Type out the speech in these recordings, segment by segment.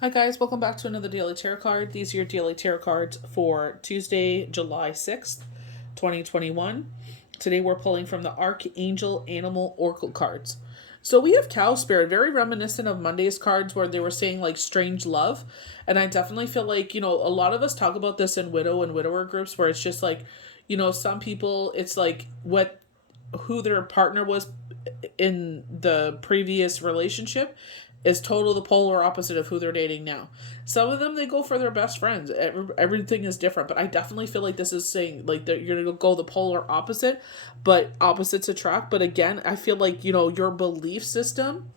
Hi guys, welcome back to another daily tarot card. These are your daily tarot cards for Tuesday, July 6th, 2021. Today we're pulling from the Archangel Animal Oracle cards. So we have Cow Spirit, very reminiscent of Monday's cards where they were saying like strange love. And I definitely feel like, a lot of us talk about this in widow and widower groups where it's just like, some people it's like who their partner was in the previous relationship is total the polar opposite of who they're dating now. Some of them they go for their best friends. Everything is different, but I definitely feel like this is saying like that you're gonna go the polar opposite, but opposites attract. But again, I feel like your belief system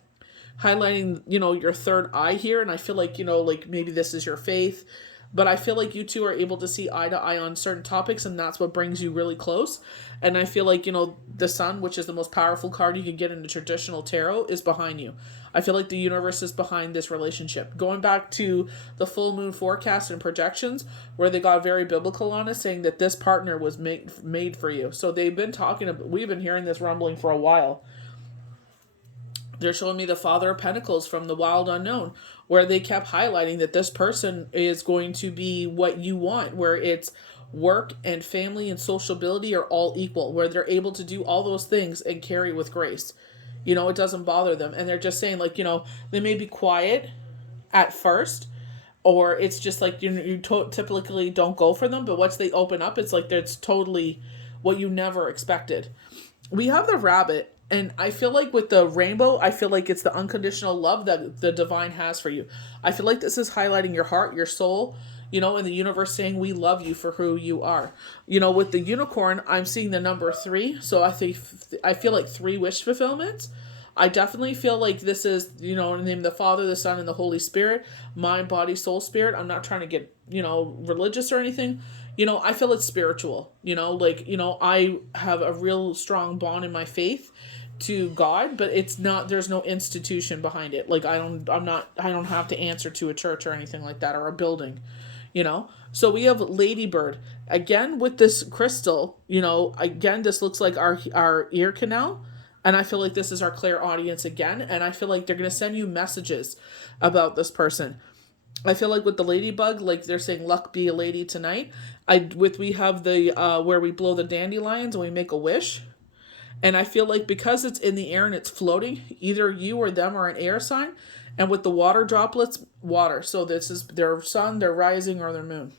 highlighting your third eye here, and I feel like like maybe this is your faith, but I feel like you two are able to see eye to eye on certain topics, and that's what brings you really close. And I feel like the sun, which is the most powerful card you can get in the traditional tarot, is behind you. I feel like the universe is behind this relationship. Going back to the full moon forecast and projections, where they got very biblical on it, saying that this partner was made for you. So they've been talking about, we've been hearing this rumbling for a while. They're showing me the Father of Pentacles from the Wild Unknown, where they kept highlighting that this person is going to be what you want, where it's work and family and sociability are all equal, where they're able to do all those things and carry with grace. It doesn't bother them. And they're just saying, like, they may be quiet at first, or it's just like typically don't go for them, but once they open up, it's like it's totally what you never expected. We have the rabbit, and I feel like with the rainbow, I feel like it's the unconditional love that the divine has for you. I feel like this is highlighting your heart, your soul, and the universe saying we love you for who you are. With the unicorn, I'm seeing the number 3, so I feel like 3 wish fulfillments. I definitely feel like this is, in the name of the Father, the Son, and the Holy Spirit, mind, body, soul, spirit. I'm not trying to get, religious or anything. I feel it's spiritual. I have a real strong bond in my faith to God, but it's not, there's no institution behind it. Like I don't have to answer to a church or anything like that, or a building, So we have Ladybird again with this crystal. Again, this looks like our ear canal, and I feel like this is our clear audience again, and I feel like they're gonna send you messages about this person. I feel like with the ladybug, like they're saying, "Luck be a lady tonight." We have the where we blow the dandelions and we make a wish, and I feel like because it's in the air and it's floating, either you or them are an air sign, and with the water droplets, water. So this is their sun, their rising, or their moon.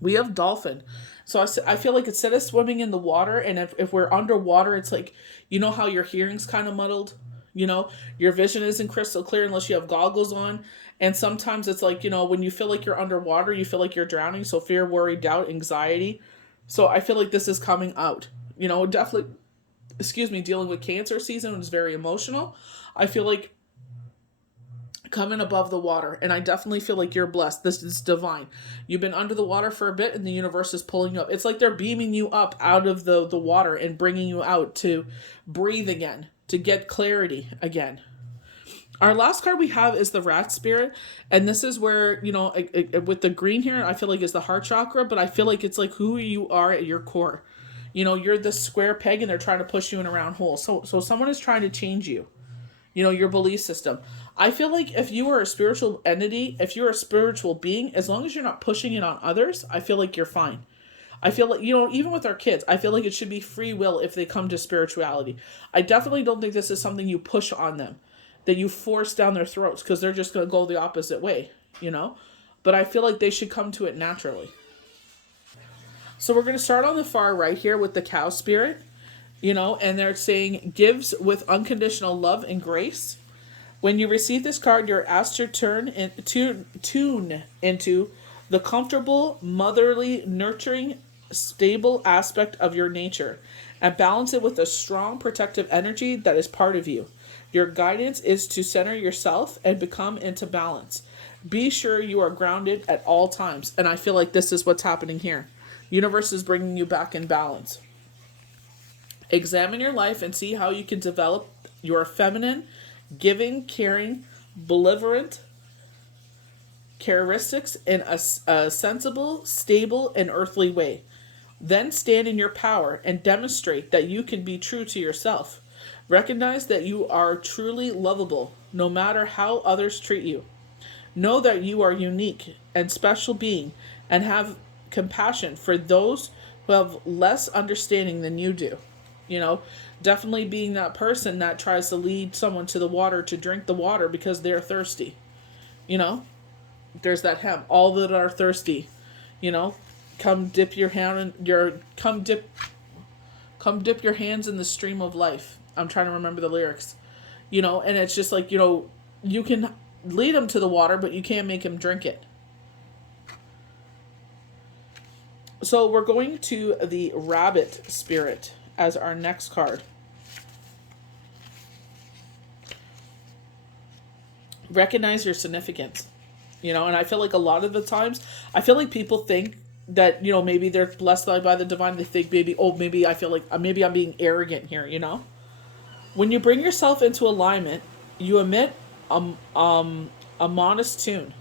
We have dolphin. So I feel like instead of swimming in the water, and if we're underwater, it's like, how your hearing's kind of muddled. Your vision isn't crystal clear unless you have goggles on. And sometimes it's like, when you feel like you're underwater, you feel like you're drowning. So fear, worry, doubt, anxiety. So I feel like this is coming out. Definitely, dealing with cancer season was very emotional. I feel like coming above the water, and I definitely feel like you're blessed. This is divine. You've been under the water for a bit and the universe is pulling you up. It's like they're beaming you up out of the water and bringing you out to breathe again, to get clarity again. Our last card we have is the rat spirit, and this is where with the green here, I feel like it's the heart chakra, but I feel like it's like who you are at your core. You're the square peg and they're trying to push you in a round hole. So someone is trying to change you, your belief system. I feel like if you are a spiritual entity, if you're a spiritual being, as long as you're not pushing it on others, I feel like you're fine. I feel like, even with our kids, I feel like it should be free will if they come to spirituality. I definitely don't think this is something you push on them, that you force down their throats, because they're just going to go the opposite way. But I feel like they should come to it naturally. So we're going to start on the far right here with the cow spirit, and they're saying gives with unconditional love and grace. When you receive this card, you're asked to tune into the comfortable, motherly, nurturing, stable aspect of your nature and balance it with a strong protective energy that is part of you. Your guidance is to center yourself and become into balance. Be sure you are grounded at all times. And I feel like this is what's happening here. Universe is bringing you back in balance. Examine your life and see how you can develop your feminine, giving, caring, benevolent characteristics in a sensible, stable, and earthly way. Then stand in your power and demonstrate that you can be true to yourself. Recognize that you are truly lovable, no matter how others treat you. Know that you are unique and special being, and have compassion for those who have less understanding than you do. You know, definitely being that person that tries to lead someone to the water to drink the water because they're thirsty. You know, there's that hymn, all that are thirsty. You know, come dip your hand in your come dip your hands in the stream of life. I'm trying to remember the lyrics. You know, and it's just like, you know, you can lead him to the water, but you can't make him drink it. So we're going to the rabbit spirit as our next card. Recognize your significance. You know, and I feel like a lot of the times, I feel like people think that, you know, maybe they're blessed by the divine. They think maybe, oh, maybe I feel like maybe I'm being arrogant here, you know? When you bring yourself into alignment, you emit a modest tune.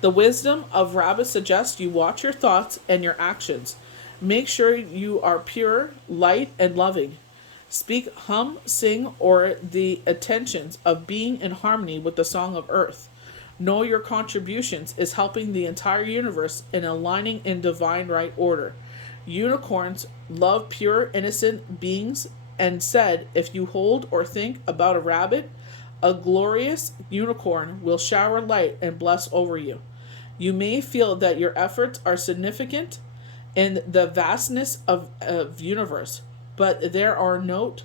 The wisdom of rabbit suggests you watch your thoughts and your actions. Make sure you are pure, light, and loving. Speak, hum, sing, or the attentions of being in harmony with the song of earth. Know your contributions is helping the entire universe in aligning in divine right order. Unicorns love pure, innocent beings and said, if you hold or think about a rabbit, a glorious unicorn will shower light and bless over you. You may feel that your efforts are significant in the vastness of universe, but there are note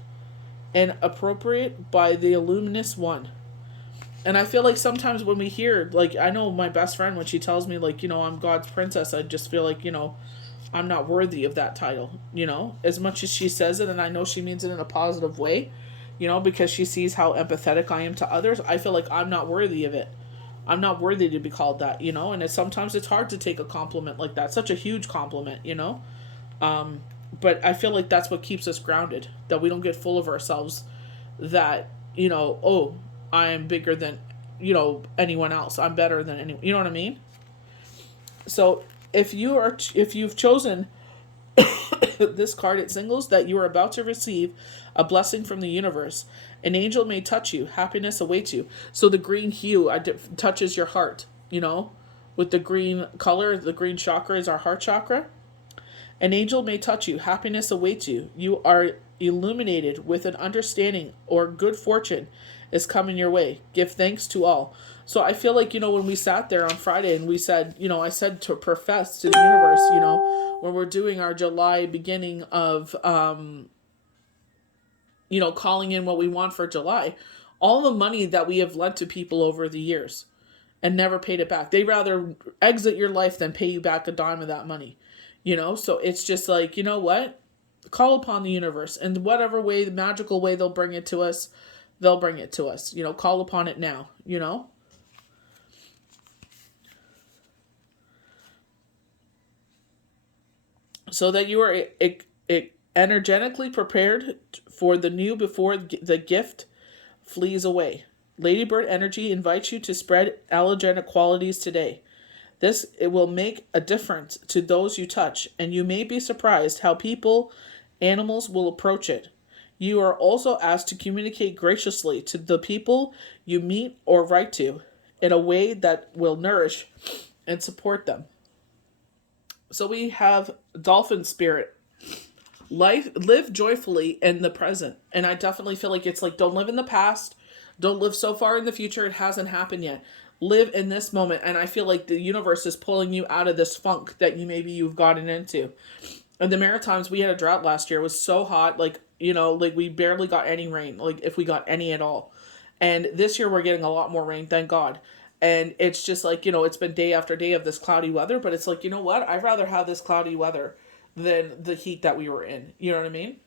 and appropriate by the luminous one. And I feel like sometimes when we hear, like, I know my best friend, when she tells me, like, you know, I'm God's princess, I just feel like, you know, I'm not worthy of that title, you know, as much as she says it, and I know she means it in a positive way, you know, because she sees how empathetic I am to others. I feel like I'm not worthy of it. I'm not worthy to be called that, you know, and sometimes it's hard to take a compliment like that, such a huge compliment, you know. But I feel like that's what keeps us grounded, that we don't get full of ourselves, that, you know, oh, I am bigger than, you know, anyone else. I'm better than anyone. You know what I mean? So if you've chosen this card, it signals that you are about to receive a blessing from the universe. An angel may touch you. Happiness awaits you. So the green hue touches your heart, you know, with the green color. The green chakra is our heart chakra. An angel may touch you. Happiness awaits you. You are illuminated with an understanding, or good fortune is coming your way. Give thanks to all. So I feel like, you know, when we sat there on Friday and we said, you know, I said to profess to the universe, you know, when we're doing our July beginning of, you know, calling in what we want for July, all the money that we have lent to people over the years and never paid it back. They rather exit your life than pay you back a dime of that money, you know? So it's just like, you know what? Call upon the universe, and whatever way, the magical way they'll bring it to us, they'll bring it to us. You know, call upon it now, you know? So that you are energetically prepared for the new before the gift flees away. Ladybird energy invites you to spread allergenic qualities today. It will make a difference to those you touch, and you may be surprised how animals will approach it. You are also asked to communicate graciously to the people you meet or write to in a way that will nourish and support them. So we have dolphin spirit. Live joyfully in the present. And I definitely feel like it's like, don't live in the past. Don't live so far in the future. It hasn't happened yet. Live in this moment. And I feel like the universe is pulling you out of this funk that you've gotten into. In the Maritimes, we had a drought last year. It was so hot. Like, you know, like we barely got any rain. Like if we got any at all. And this year we're getting a lot more rain. Thank God. And it's just like, you know, it's been day after day of this cloudy weather, but it's like, you know what? I'd rather have this cloudy weather than the heat that we were in. You know what I mean?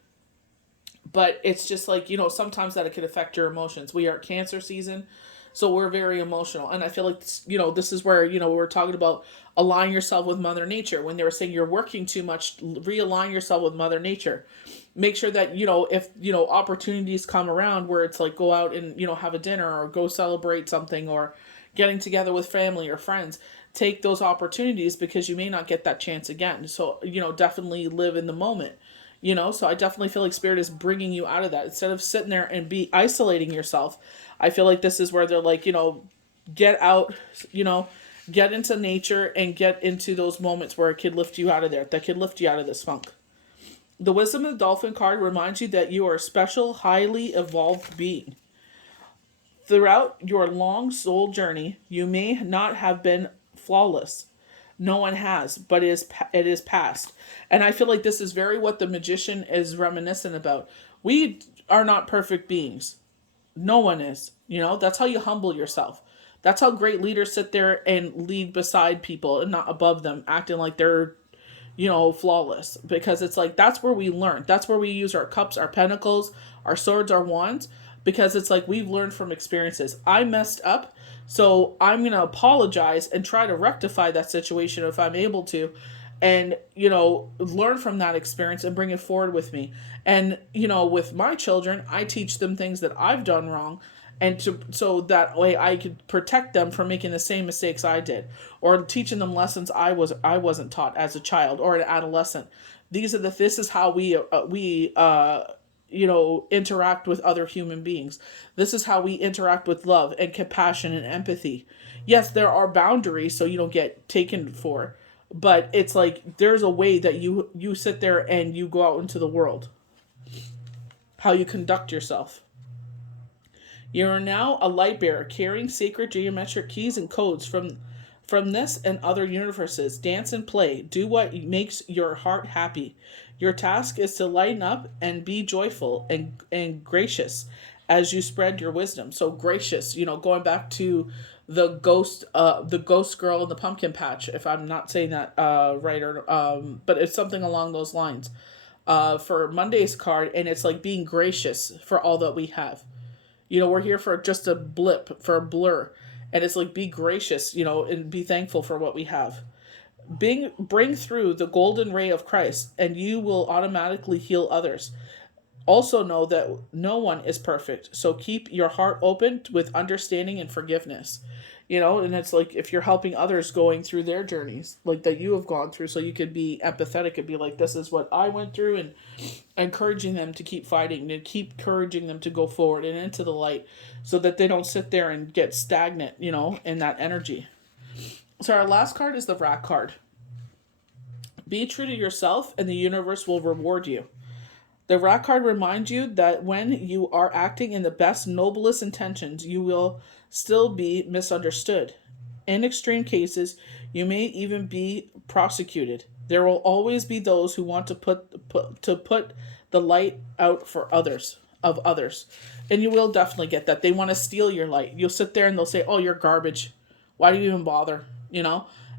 But it's just like, you know, sometimes that it can affect your emotions. We are Cancer season, so we're very emotional. And I feel like, you know, this is where, you know, we're talking about align yourself with Mother Nature. When they were saying you're working too much, realign yourself with Mother Nature. Make sure that, you know, if, you know, opportunities come around where it's like go out and, you know, have a dinner or go celebrate something or getting together with family or friends, take those opportunities because you may not get that chance again. So, you know, definitely live in the moment, you know? So I definitely feel like Spirit is bringing you out of that. Instead of sitting there and be isolating yourself, I feel like this is where they're like, you know, get out, get into nature and get into those moments where it could lift you out of there, that could lift you out of this funk. The Wisdom of the Dolphin card reminds you that you are a special, highly evolved being. Throughout your long soul journey, you may not have been flawless. No one has, but it is past. And I feel like this is very what the magician is reminiscent about. We are not perfect beings. No one is. That's how you humble yourself. That's how great leaders sit there and lead beside people and not above them, acting like they're, flawless. Because it's like, that's where we learn. That's where we use our cups, our pentacles, our swords, our wands. Because it's like we've learned from experiences. I messed up, so I'm going to apologize and try to rectify that situation if I'm able to. And, learn from that experience and bring it forward with me. And, with my children, I teach them things that I've done wrong, and so that way I could protect them from making the same mistakes I did, or teaching them lessons I wasn't taught as a child or an adolescent. This is how we interact with other human beings. This is how we interact with love and compassion and empathy. Yes, there are boundaries so you don't get taken for, but it's like there's a way that you sit there and you go out into the world. How you conduct yourself. You are now a light bearer carrying sacred geometric keys and codes from this and other universes. Dance and play. Do what makes your heart happy. Your task is to lighten up and be joyful and gracious as you spread your wisdom. So gracious, going back to the ghost girl in the pumpkin patch, if I'm not saying that right, or but it's something along those lines. For Monday's card, and it's like being gracious for all that we have. We're here for just a blip, for a blur. And it's like, be gracious, and be thankful for what we have. Bring through the golden ray of Christ, and you will automatically heal others. Also know that no one is perfect, so keep your heart open with understanding and forgiveness. And it's like if you're helping others going through their journeys, like that you have gone through, so you could be empathetic and be like, this is what I went through, and encouraging them to keep fighting and keep encouraging them to go forward and into the light so that they don't sit there and get stagnant, in that energy. So our last card is the Rat card. Be true to yourself and the universe will reward you. The Rat card reminds you that when you are acting in the best, noblest intentions, you will still be misunderstood. In extreme cases, you may even be prosecuted. There will always be those who want to put the light out for others, and you will definitely get that. They want to steal your light. You'll sit there and they'll say, "Oh, you're garbage. Why do you even bother?"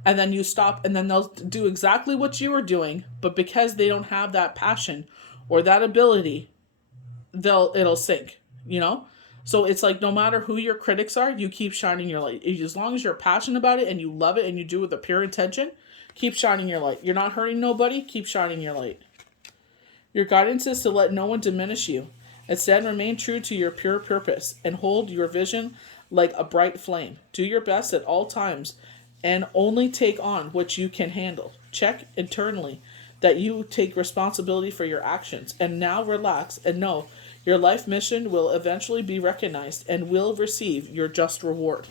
And then you stop, and then they'll do exactly what you were doing, but because they don't have that passion or that ability, it'll sink. So it's like no matter who your critics are, you keep shining your light. As long as you're passionate about it and you love it and you do it with a pure intention, keep shining your light. You're not hurting nobody, keep shining your light. Your guidance is to let no one diminish you. Instead, remain true to your pure purpose and hold your vision like a bright flame. Do your best at all times and only take on what you can handle. Check internally that you take responsibility for your actions. And now relax and know your life mission will eventually be recognized and will receive your just reward.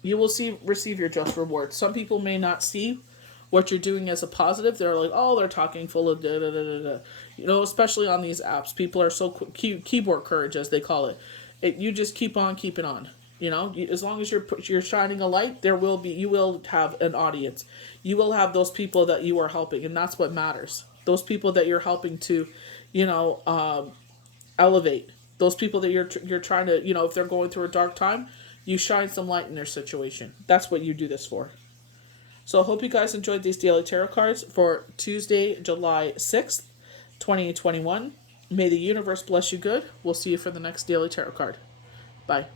You will receive your just reward. Some people may not see what you're doing as a positive. They're like, oh, they're talking full of da da da da da. Especially on these apps, people are so keyboard courage, as they call it. You just keep on keeping on. As long as you're shining a light, you will have an audience. You will have those people that you are helping, and that's what matters. Those people that you're helping to, elevate. Those people that you're trying to, if they're going through a dark time, you shine some light in their situation. That's what you do this for. So I hope you guys enjoyed these daily tarot cards for Tuesday, July 6th, 2021. May the universe bless you good. We'll see you for the next daily tarot card. Bye.